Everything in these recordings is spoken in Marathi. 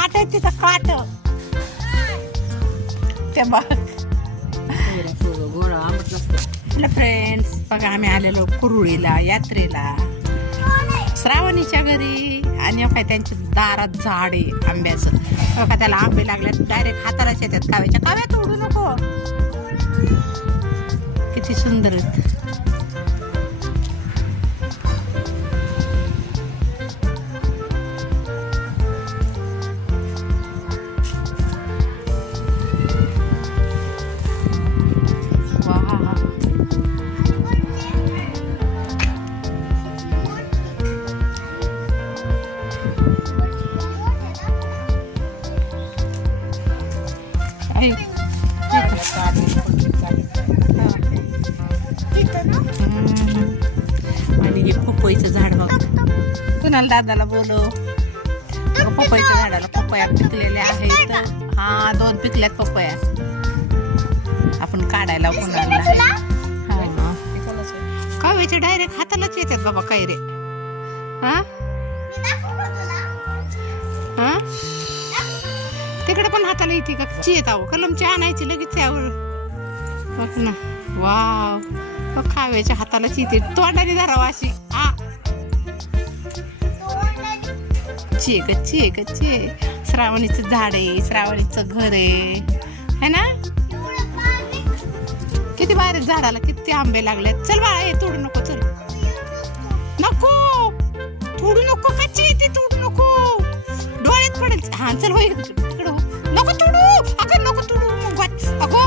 काट आहे तिथं काट ते बघ फ्रेंड्स बघा आम्ही आलेलो कुरुळीला यात्रेला श्रावणीच्या घरी आणि काय त्यांच्या दारात झाड आहे आंब्याचं बघा त्याला आंबे लागल्यात डायरेक्ट हातालाच येतात काव्याच्या काव्यात उडू नको किती सुंदर आहेत आणि हे पपईचं झाड बघ कुणाला दादाला बोलव पपईच्या झाडाला पपया पिकलेल्या आहेत हा 2 पिकल्यात पपया आपण काढायला कुणाला काव्याच्या डायरेक्ट हातालाच येतात बाबा काय रे हा हा तिकडे पण हाताला येते का येत आहो कलमची आणायची लगेच यावर बघ ना वाव खाव्याच्या हातालाच येते तोंडाने धरावा अशी चे श्रावणीचं झाड आहे श्रावणीचं घर आहे ना किती बारीक झाडाला किती आंबे लागलेत चल बाळा हे तोडू नको चल नको तोडू नको कच्ची येते तोडू नको डोळ्यात पडेल हा चल होय तिकडं नको तोडू अगं नको तोडू अगो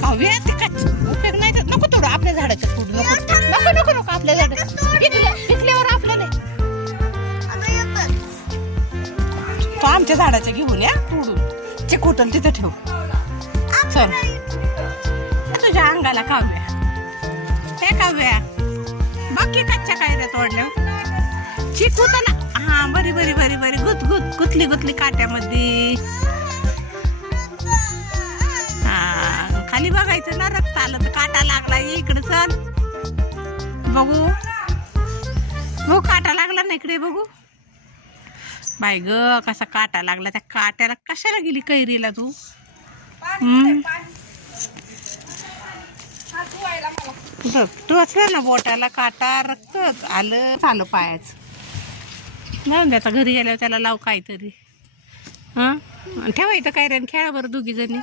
काव्या ते कच्ची उपयोग नाही तर नको तोडू आपल्या झाडाचं तोडू नको नको नको नको आपल्या झाडाचं पिकल्यावर आपल्याला तो आमच्या झाडाचं घेऊन या तोडून चिकूटल तिथं ठेव चल तुझ्या अंगाला काव्या हे काव्या बाकी कच्च्या कायऱ्या तोडल्या चिकूतला हा बरी बरी बरी बरी गुतली गुतली काट्यामध्ये हा खाली बघायचं ना रक्त आलं तर काटा लागला इकडे चल बघू बघू काटा लागला ना इकडे बघू बाय ग कसा काटा लागला त्या काट्याला कशाला गेली कैरीला तू टोचला ना बोटाला काटा रक्त आलं पायाच जाऊन द्या आता घरी गेल्यावर त्याला लाव काहीतरी हा ठेवायचं काय रे खेळा बरं दोघी जणी